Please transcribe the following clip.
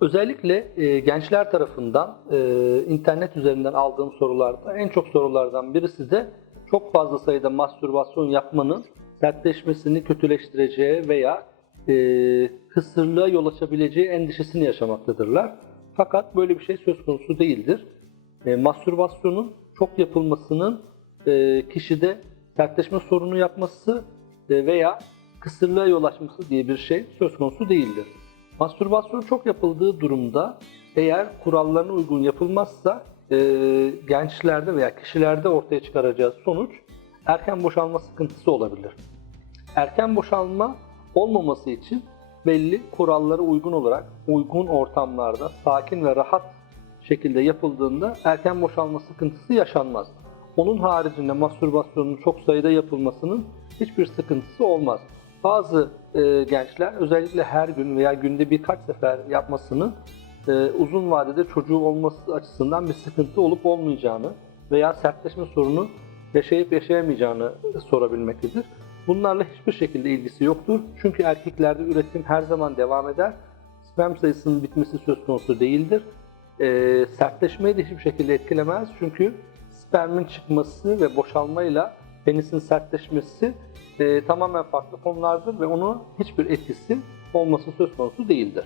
Özellikle e, gençler tarafından e, internet üzerinden aldığım sorularda en çok sorulardan birisi de çok fazla sayıda mastürbasyon yapmanın sertleşmesini kötüleştireceği veya e, kısırlığa yol açabileceği endişesini yaşamaktadırlar. Fakat böyle bir şey söz konusu değildir. E, mastürbasyonun çok yapılmasının e, kişide sertleşme sorunu yapması e, veya kısırlığa yol açması diye bir şey söz konusu değildir. Mastürbasyon çok yapıldığı durumda eğer kurallarına uygun yapılmazsa e, gençlerde veya kişilerde ortaya çıkaracağı sonuç erken boşalma sıkıntısı olabilir. Erken boşalma olmaması için belli kurallara uygun olarak uygun ortamlarda sakin ve rahat şekilde yapıldığında erken boşalma sıkıntısı yaşanmaz. Onun haricinde mastürbasyonun çok sayıda yapılmasının hiçbir sıkıntısı olmaz. Bazı e, gençler özellikle her gün veya günde birkaç sefer yapmasının e, uzun vadede çocuğu olması açısından bir sıkıntı olup olmayacağını veya sertleşme sorunu yaşayıp yaşayamayacağını sorabilmektedir. Bunlarla hiçbir şekilde ilgisi yoktur. Çünkü erkeklerde üretim her zaman devam eder. Sperm sayısının bitmesi söz konusu değildir. E, sertleşmeyi de hiçbir şekilde etkilemez. Çünkü spermin çıkması ve boşalmayla penisin sertleşmesi e, tamamen farklı konulardır ve onun hiçbir etkisi olması söz konusu değildir.